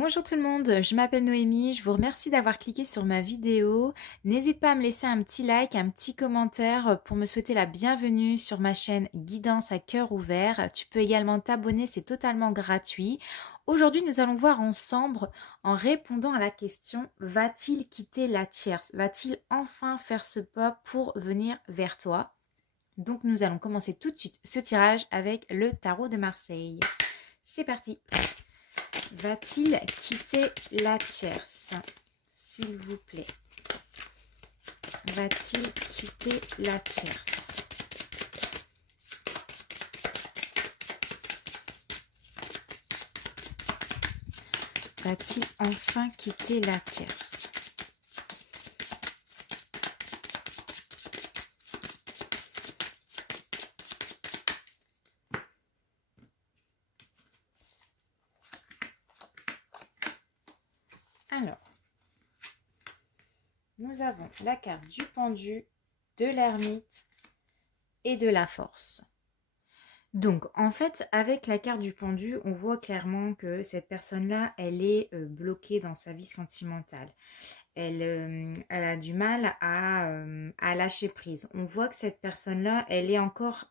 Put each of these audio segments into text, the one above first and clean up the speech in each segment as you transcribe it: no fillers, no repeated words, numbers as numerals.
Bonjour tout le monde, je m'appelle Noémie, je vous remercie d'avoir cliqué sur ma vidéo. N'hésite pas à me laisser un petit like, un petit commentaire pour me souhaiter la bienvenue sur ma chaîne Guidance à cœur ouvert. Tu peux également t'abonner, c'est totalement gratuit. Aujourd'hui, nous allons voir ensemble en répondant à la question: va-t-il quitter la tierce? Va-t-il enfin faire ce pas pour venir vers toi? Donc nous allons commencer tout de suite ce tirage avec le tarot de Marseille. C'est parti! Va-t-il quitter la tierce? S'il vous plaît. Va-t-il quitter la tierce? Va-t-il enfin quitter la tierce? Alors, nous avons la carte du pendu, de l'ermite et de la force. Donc, en fait, avec la carte du pendu, on voit clairement que cette personne-là, elle est bloquée dans sa vie sentimentale. Elle a du mal à lâcher prise. On voit que cette personne-là, elle est encore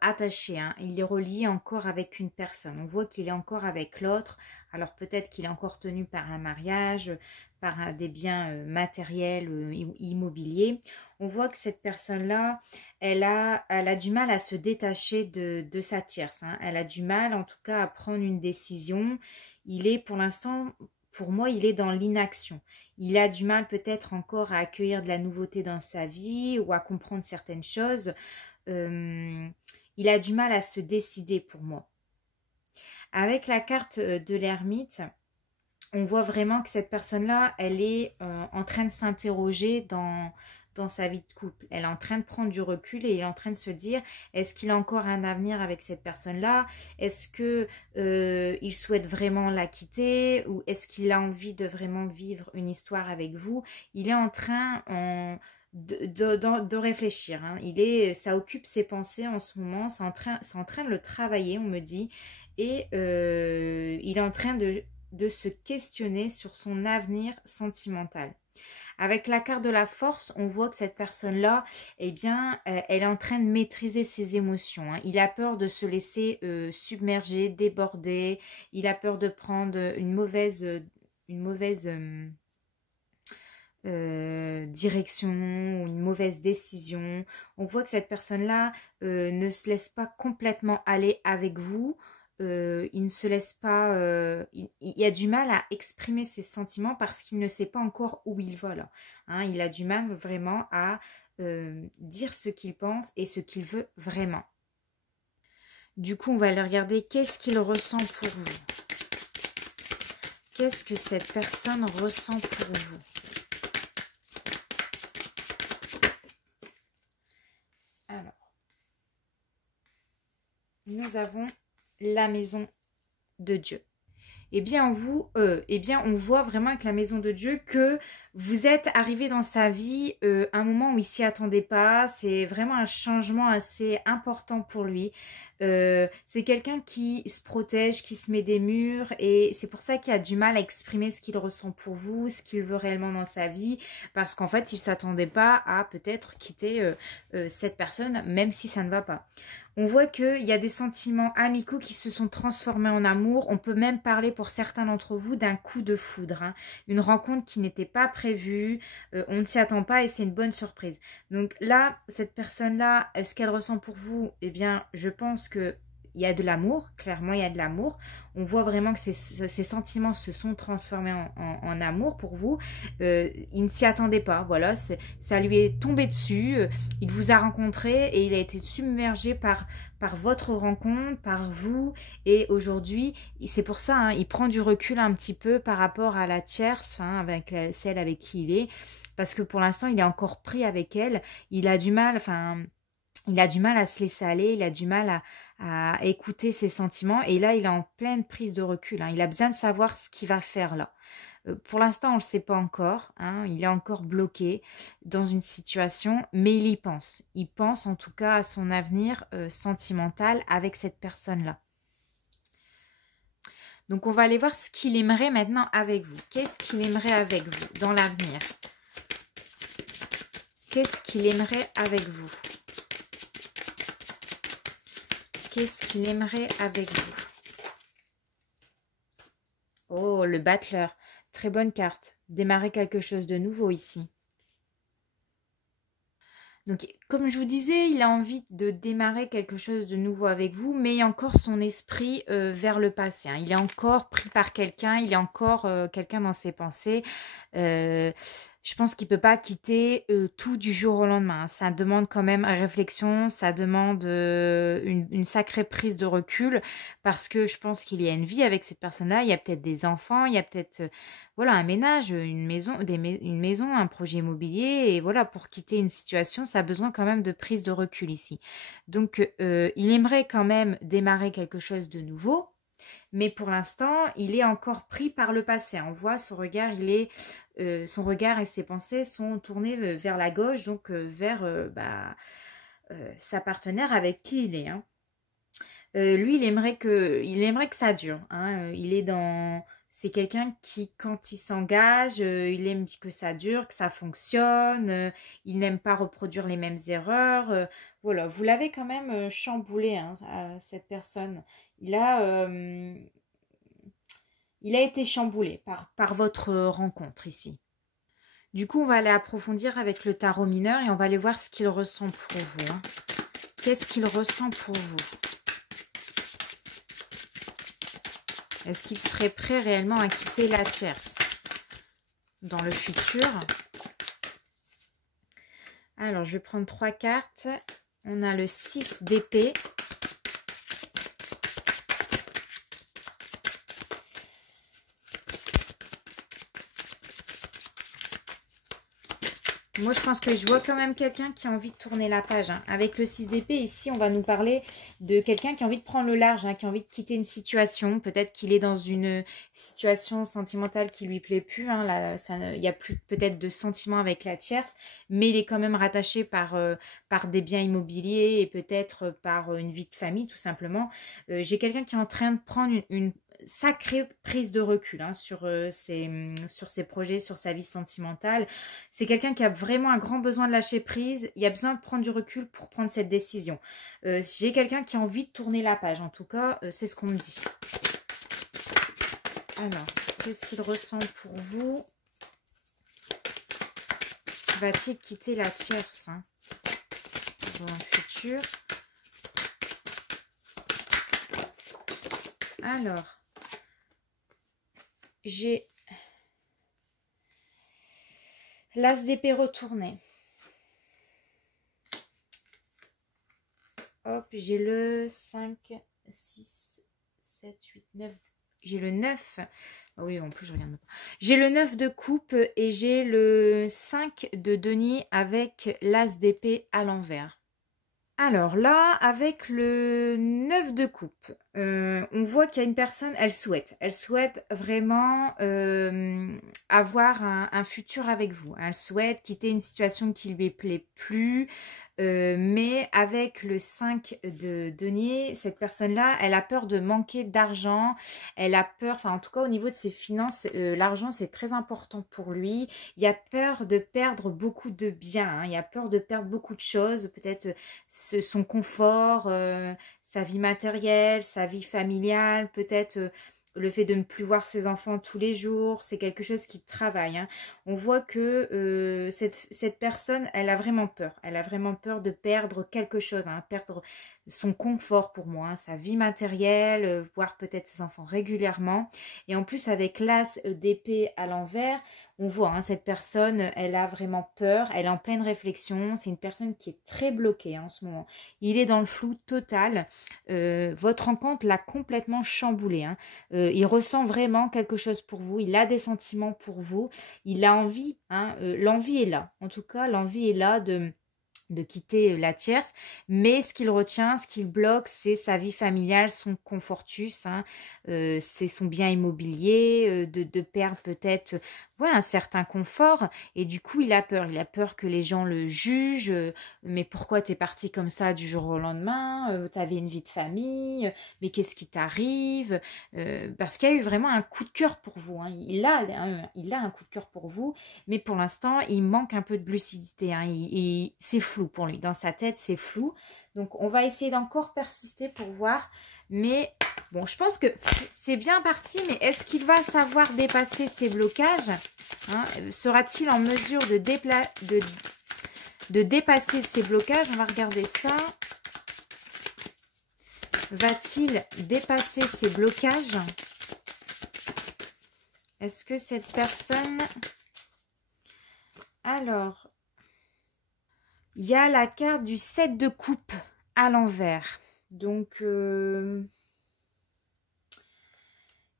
attachée, hein. Il est relié encore avec une personne. On voit qu'il est encore avec l'autre. Alors peut-être qu'il est encore tenu par un mariage, par des biens matériels, immobiliers. On voit que cette personne-là, elle a du mal à se détacher de sa tierce, hein. Elle a du mal en tout cas à prendre une décision. Il est pour l'instant, pour moi, il est dans l'inaction. Il a du mal peut-être encore à accueillir de la nouveauté dans sa vie ou à comprendre certaines choses. Il a du mal à se décider pour moi. Avec la carte de l'ermite, on voit vraiment que cette personne-là, elle est en train de s'interroger dans sa vie de couple. Elle est en train de prendre du recul et elle est en train de se dire: est-ce qu'il a encore un avenir avec cette personne-là? Est-ce que il souhaite vraiment la quitter? Ou est-ce qu'il a envie de vraiment vivre une histoire avec vous? Il est en train de réfléchir, hein. Ça occupe ses pensées en ce moment, c'est en train de le travailler, on me dit. Et il est en train de se questionner sur son avenir sentimental. Avec la carte de la force, on voit que cette personne-là, eh bien, elle est en train de maîtriser ses émotions, hein. Il a peur de se laisser submerger, déborder. Il a peur de prendre une mauvaise direction ou une mauvaise décision. On voit que cette personne-là ne se laisse pas complètement aller avec vous. Il ne se laisse pas, il a du mal à exprimer ses sentiments parce qu'il ne sait pas encore où il va là, hein. Il a du mal vraiment à dire ce qu'il pense et ce qu'il veut vraiment. Du coup, on va aller regarder qu'est-ce qu'il ressent pour vous. Qu'est-ce que cette personne ressent pour vous? Alors, nous avons la maison de Dieu. Eh bien, on voit vraiment avec la maison de Dieu que vous êtes arrivé dans sa vie un moment où il s'y attendait pas. C'est vraiment un changement assez important pour lui. C'est quelqu'un qui se protège, qui se met des murs, et c'est pour ça qu'il a du mal à exprimer ce qu'il ressent pour vous, ce qu'il veut réellement dans sa vie, parce qu'en fait, il s'attendait pas à peut-être quitter cette personne, même si ça ne va pas. On voit qu'il y a des sentiments amicaux qui se sont transformés en amour. On peut même parler pour certains d'entre vous d'un coup de foudre, hein. Une rencontre qui n'était pas prévue, on ne s'y attend pas et c'est une bonne surprise. Donc là, cette personne-là, ce qu'elle ressent pour vous, eh bien, je pense que il y a de l'amour, clairement il y a de l'amour. On voit vraiment que ces sentiments se sont transformés en amour pour vous. Il ne s'y attendait pas, voilà, ça lui est tombé dessus. Il vous a rencontré et il a été submergé par votre rencontre, par vous. Et aujourd'hui, c'est pour ça, hein, il prend du recul un petit peu par rapport à la tierce, hein, avec celle avec qui il est. Parce que pour l'instant, il est encore pris avec elle. Il a du mal, il a du mal à se laisser aller, il a du mal à écouter ses sentiments. Et là, il est en pleine prise de recul, hein. Il a besoin de savoir ce qu'il va faire là. Pour l'instant, on ne le sait pas encore, hein. Il est encore bloqué dans une situation, mais il y pense. Il pense en tout cas à son avenir sentimental avec cette personne-là. Donc, on va aller voir ce qu'il aimerait maintenant avec vous. Qu'est-ce qu'il aimerait avec vous dans l'avenir? Qu'est-ce qu'il aimerait avec vous? Qu'est-ce qu'il aimerait avec vous? Oh, le battleur. Très bonne carte. Démarrer quelque chose de nouveau ici. Donc, comme je vous disais, il a envie de démarrer quelque chose de nouveau avec vous, mais il y a encore son esprit vers le passé. Hein. Il est encore pris par quelqu'un, il est encore quelqu'un dans ses pensées. Je pense qu'il ne peut pas quitter tout du jour au lendemain. Hein. Ça demande quand même réflexion, ça demande une sacrée prise de recul, parce que je pense qu'il y a une vie avec cette personne-là. Il y a peut-être des enfants, il y a peut-être voilà, un ménage, une maison, une maison, un projet immobilier. Et voilà, pour quitter une situation, ça a besoin quand même de prise de recul ici. Donc, il aimerait quand même démarrer quelque chose de nouveau. Mais pour l'instant, il est encore pris par le passé. On voit son regard, son regard et ses pensées sont tournés vers la gauche, donc vers sa partenaire avec qui il est. Hein. Lui, il aimerait que ça dure. Hein. C'est quelqu'un qui, quand il s'engage, il aime que ça dure, que ça fonctionne. Il n'aime pas reproduire les mêmes erreurs. Voilà, vous l'avez quand même chamboulé, hein, cette personne. Il a été chamboulé par votre rencontre ici. Du coup, on va aller approfondir avec le tarot mineur et on va aller voir ce qu'il ressent pour vous. Hein. Qu'est-ce qu'il ressent pour vous? Est-ce qu'il serait prêt réellement à quitter la tierce dans le futur? Alors, je vais prendre 3 cartes. On a le 6 d'épée. Moi, je pense que je vois quand même quelqu'un qui a envie de tourner la page. Hein. Avec le 6 d'épée, ici, on va nous parler de quelqu'un qui a envie de prendre le large, hein, qui a envie de quitter une situation. Peut-être qu'il est dans une situation sentimentale qui lui plaît plus. Hein. Là, il n'y a plus peut-être de sentiments avec la tierce, mais il est quand même rattaché par des biens immobiliers et peut-être par une vie de famille, tout simplement. J'ai quelqu'un qui est en train de prendre une sacrée prise de recul hein, sur ses projets, sur sa vie sentimentale. C'est quelqu'un qui a vraiment un grand besoin de lâcher prise. Il y a besoin de prendre du recul pour prendre cette décision. J'ai quelqu'un qui a envie de tourner la page. En tout cas, c'est ce qu'on me dit. Alors, qu'est-ce qu'il ressent pour vous? Va-t-il quitter la tierce hein, dans le futur? Alors, j'ai l'as d'épée retourné. Hop, j'ai le 5, 6, 7, 8, 9. J'ai le 9. Ah oui, en plus, je regarde pas. J'ai le 9 de coupe et j'ai le 5 de denier avec l'as d'épée à l'envers. Alors là, avec le 9 de coupe, on voit qu'il y a une personne, elle souhaite vraiment avoir un futur avec vous. Elle souhaite quitter une situation qui lui plaît plus, mais avec le 5 de denier, cette personne-là, elle a peur de manquer d'argent, elle a peur, enfin en tout cas au niveau de ses finances, l'argent c'est très important pour lui. Il a peur de perdre beaucoup de biens, hein. Il a peur de perdre beaucoup de choses, peut-être son confort, sa vie matérielle, sa vie familiale, peut-être le fait de ne plus voir ses enfants tous les jours, c'est quelque chose qui travaille. Hein. On voit que cette personne, elle a vraiment peur. Elle a vraiment peur de perdre quelque chose, hein, perdre son confort pour moi, hein, sa vie matérielle, voir peut-être ses enfants régulièrement. Et en plus, avec l'as d'épée à l'envers, on voit, hein, cette personne, elle a vraiment peur, elle est en pleine réflexion. C'est une personne qui est très bloquée hein, en ce moment. Il est dans le flou total. Votre rencontre l'a complètement chamboulé. Hein. Il ressent vraiment quelque chose pour vous. Il a des sentiments pour vous. Il a envie. Hein, l'envie est là. En tout cas, l'envie est là de quitter la tierce, mais ce qu'il retient, ce qu'il bloque, c'est sa vie familiale, son confortus, hein, c'est son bien immobilier, de perdre peut-être, ouais, un certain confort et du coup il a peur. Il a peur que les gens le jugent. Mais pourquoi t'es parti comme ça du jour au lendemain? T'avais une vie de famille. Mais qu'est-ce qui t'arrive? Parce qu'il y a eu vraiment un coup de cœur pour vous. Hein. Il a un coup de cœur pour vous. Mais pour l'instant, il manque un peu de lucidité. Hein. C'est flou pour lui. Dans sa tête, c'est flou. Donc on va essayer d'encore persister pour voir. Mais bon, je pense que c'est bien parti, mais est-ce qu'il va savoir dépasser ses blocages? Hein? Sera-t-il en mesure de dépasser ses blocages? On va regarder ça. Va-t-il dépasser ses blocages? Est-ce que cette personne... Alors, il y a la carte du 7 de coupe à l'envers. Donc,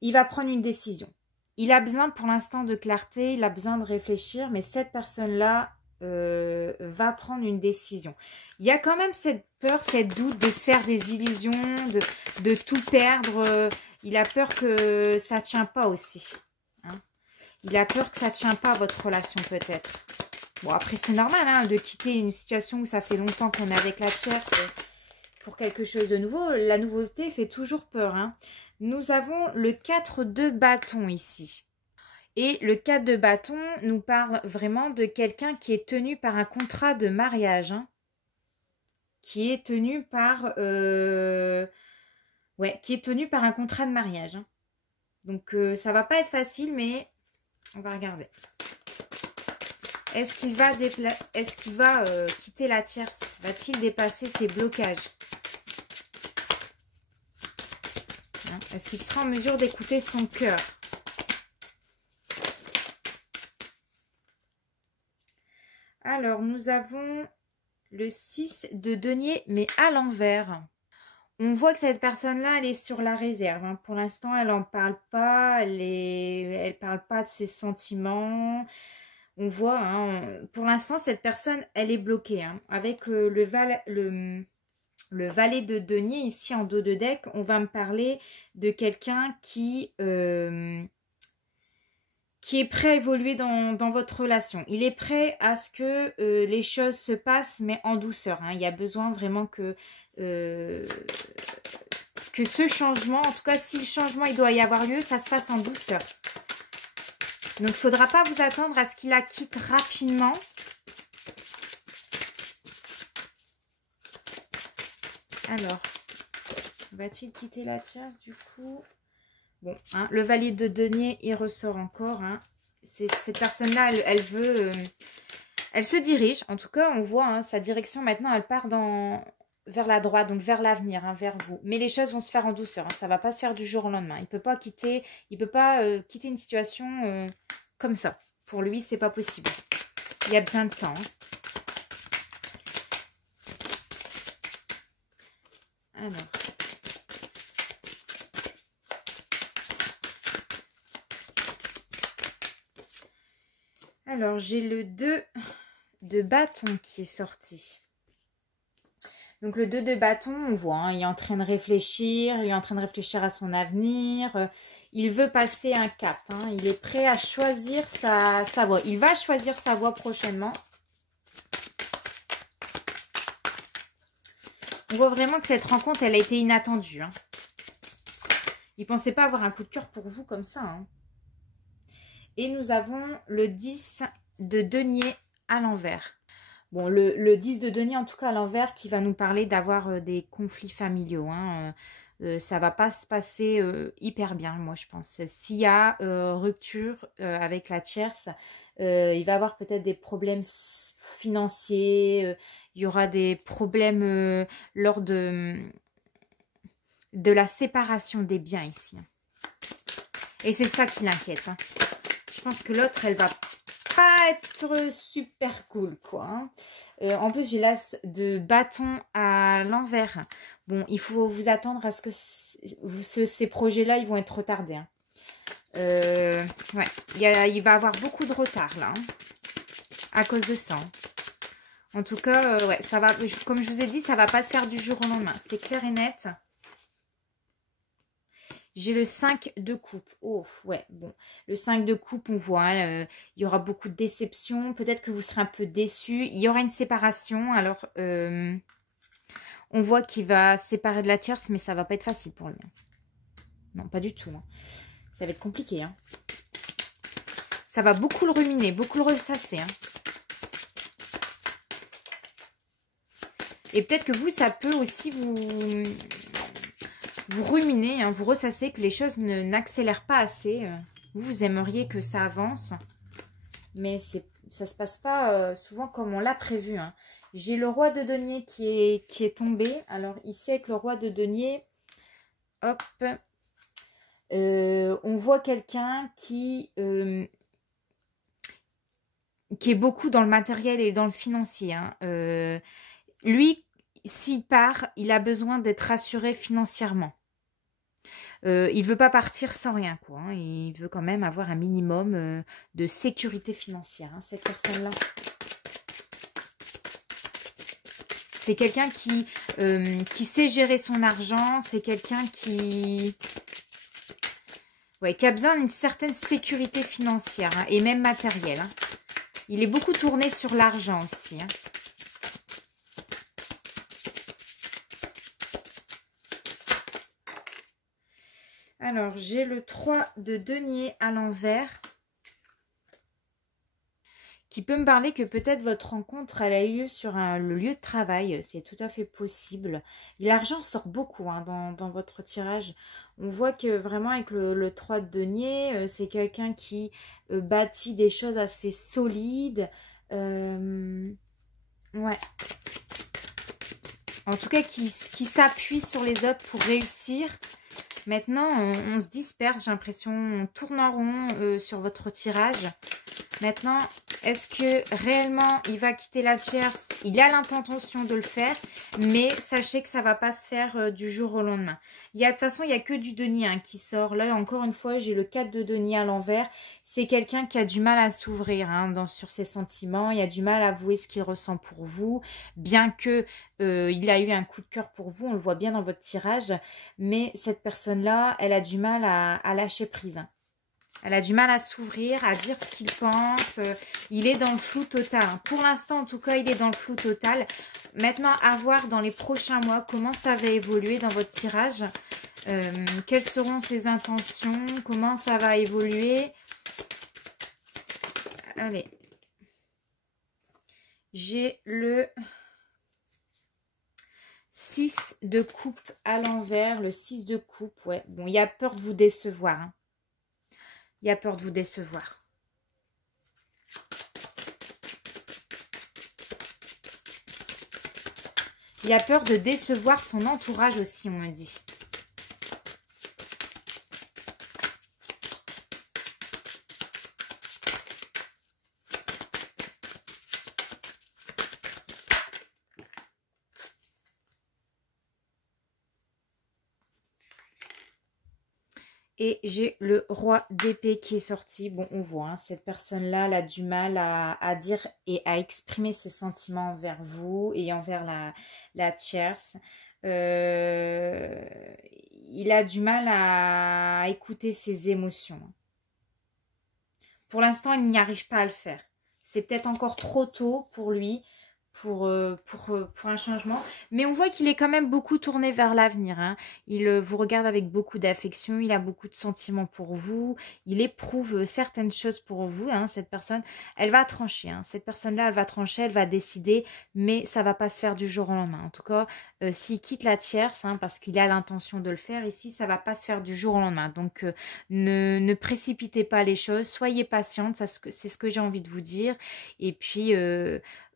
il va prendre une décision. Il a besoin pour l'instant de clarté, il a besoin de réfléchir, mais cette personne-là va prendre une décision. Il y a quand même cette peur, cette doute de se faire des illusions, de tout perdre. Il a peur que ça ne tient pas aussi. Hein. Il a peur que ça ne tient pas votre relation peut-être. Bon, après c'est normal hein, de quitter une situation où ça fait longtemps qu'on est avec la tierce pour quelque chose de nouveau. La nouveauté fait toujours peur. Hein. Nous avons le 4 de bâton ici. Et le 4 de bâton nous parle vraiment de quelqu'un qui est tenu par un contrat de mariage. Hein. Qui est tenu par... qui est tenu par un contrat de mariage. Hein. Donc ça va pas être facile, mais on va regarder. Est-ce qu'il va, quitter la tierce? Va-t-il dépasser ses blocages? Hein? Est-ce qu'il sera en mesure d'écouter son cœur? Alors, nous avons le 6 de denier, mais à l'envers. On voit que cette personne-là, elle est sur la réserve. Hein. Pour l'instant, elle n'en parle pas. Elle parle pas de ses sentiments. On voit, hein, pour l'instant, cette personne, elle est bloquée. Hein. Avec le valet de denier, ici en dos de deck, on va me parler de quelqu'un qui est prêt à évoluer dans votre relation. Il est prêt à ce que les choses se passent, mais en douceur. Hein. Il y a besoin vraiment que ce changement, en tout cas, si le changement il doit y avoir lieu, ça se fasse en douceur. Donc, il ne faudra pas vous attendre à ce qu'il la quitte rapidement. Alors, va-t-il quitter la tierce du coup? Bon, hein, le valet de denier, il ressort encore. Hein. Cette personne-là, elle veut... elle se dirige. En tout cas, on voit hein, sa direction maintenant, elle part vers la droite, donc vers l'avenir, hein, vers vous. Mais les choses vont se faire en douceur. Hein, ça ne va pas se faire du jour au lendemain. Il ne peut pas quitter une situation comme ça. Pour lui, c'est pas possible. Il y a besoin de temps. Hein. Alors... Alors, j'ai le 2 de bâton qui est sorti. Donc, le 2 de bâton, on voit, hein, il est en train de réfléchir. Il est en train de réfléchir à son avenir. Il veut passer un cap. Hein, il est prêt à choisir sa voie. Il va choisir sa voie prochainement. On voit vraiment que cette rencontre, elle a été inattendue. Hein. Il ne pensait pas avoir un coup de cœur pour vous comme ça. Hein. Et nous avons le 10 de denier à l'envers. Bon, le 10 de denier, en tout cas à l'envers, qui va nous parler d'avoir des conflits familiaux. Hein. Ça ne va pas se passer hyper bien, moi, je pense. S'il y a rupture avec la tierce, il va y avoir peut-être des problèmes financiers. Il y aura des problèmes lors de la séparation des biens ici. Et c'est ça qui l'inquiète. Hein. Je pense que l'autre, elle va pas être super cool, quoi. Hein. En plus, j'ai l'as de bâton à l'envers. Bon, il faut vous attendre à ce que ces projets-là, ils vont être retardés. Hein. Ouais, il va y avoir beaucoup de retard, là. Hein, à cause de ça. Hein. En tout cas, ouais, ça va, comme je vous ai dit, ça va pas se faire du jour au lendemain. C'est clair et net. J'ai le 5 de coupe. Oh, ouais, bon. Le 5 de coupe, on voit, hein, il y aura beaucoup de déception. Peut-être que vous serez un peu déçus. Il y aura une séparation. Alors, on voit qu'il va se séparer de la tierce, mais ça va pas être facile pour lui. Non, pas du tout. Hein. Ça va être compliqué. Hein. Ça va beaucoup le ruminer, beaucoup le ressasser. Hein. Et peut-être que vous, ça peut aussi vous ruminer, hein, vous ressasser, que les choses n'accélèrent pas assez. Vous aimeriez que ça avance, mais ça se passe pas souvent comme on l'a prévu. Hein. J'ai le roi de denier qui est tombé. Alors ici, avec le roi de denier, hop, on voit quelqu'un qui est beaucoup dans le matériel et dans le financier. Hein. Lui, s'il part, il a besoin d'être rassuré financièrement. Il ne veut pas partir sans rien, quoi. Hein. Il veut quand même avoir un minimum de sécurité financière, hein, cette personne-là. C'est quelqu'un qui sait gérer son argent. C'est quelqu'un qui a besoin d'une certaine sécurité financière, hein, et même matérielle. Hein. Il est beaucoup tourné sur l'argent aussi. Hein. Alors, j'ai le 3 de denier à l'envers qui peut me parler que peut-être votre rencontre elle a eu lieu sur le lieu de travail. C'est tout à fait possible. L'argent sort beaucoup, hein, dans votre tirage. On voit que vraiment avec le 3 de denier, c'est quelqu'un qui bâtit des choses assez solides. Ouais. En tout cas, qui s'appuie sur les autres pour réussir. Maintenant, on se disperse, j'ai l'impression, on tourne en rond sur votre tirage. Maintenant, est-ce que réellement il va quitter la tierce? Il a l'intention de le faire, mais sachez que ça ne va pas se faire du jour au lendemain. De toute façon, il n'y a que du denier, hein, qui sort. Là, encore une fois, j'ai le 4 de denier à l'envers. C'est quelqu'un qui a du mal à s'ouvrir, hein, sur ses sentiments. Il a du mal à avouer ce qu'il ressent pour vous, bien que il a eu un coup de cœur pour vous. On le voit bien dans votre tirage. Mais cette personne-là, elle a du mal à lâcher prise. Hein. Elle a du mal à s'ouvrir, à dire ce qu'il pense. Il est dans le flou total. Pour l'instant, en tout cas, il est dans le flou total. Maintenant, à voir dans les prochains mois comment ça va évoluer dans votre tirage. Quelles seront ses intentions? Comment ça va évoluer? Allez. J'ai le 6 de coupe à l'envers. Le 6 de coupe, ouais. Bon, il a peur de vous décevoir, hein. Il a peur de vous décevoir. Il a peur de décevoir son entourage aussi, on me dit. Et j'ai le roi d'épée qui est sorti. Bon, on voit, hein, cette personne-là, elle a du mal à dire et à exprimer ses sentiments envers vous et envers la tierce. Il a du mal à écouter ses émotions. Pour l'instant, il n'y arrive pas à le faire. C'est peut-être encore trop tôt pour lui. Pour un changement, mais on voit qu'il est quand même beaucoup tourné vers l'avenir, hein. Il vous regarde avec beaucoup d'affection, il a beaucoup de sentiments pour vous, il éprouve certaines choses pour vous, hein. Cette personne, elle va trancher, hein. Cette personne-là, elle va trancher, elle va décider, mais ça va pas se faire du jour au lendemain. En tout cas, s'il quitte la tierce, hein, parce qu'il a l'intention de le faire ici, ça va pas se faire du jour au lendemain. Donc, ne précipitez pas les choses, soyez patiente, c'est ce que j'ai envie de vous dire. Et puis,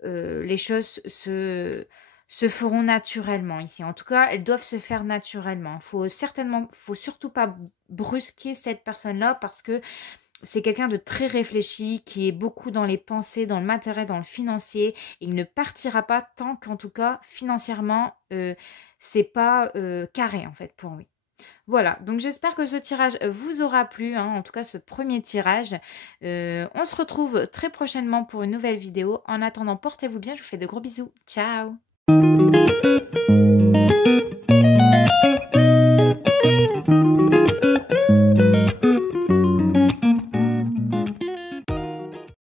les choses se feront naturellement ici. En tout cas, elles doivent se faire naturellement. Faut surtout pas brusquer cette personne-là parce que c'est quelqu'un de très réfléchi, qui est beaucoup dans les pensées, dans le matériel, dans le financier. Et il ne partira pas tant qu'en tout cas, financièrement, c'est pas carré en fait pour lui. Voilà, donc j'espère que ce tirage vous aura plu, hein, en tout cas ce premier tirage. On se retrouve très prochainement pour une nouvelle vidéo. En attendant, portez-vous bien, je vous fais de gros bisous. Ciao!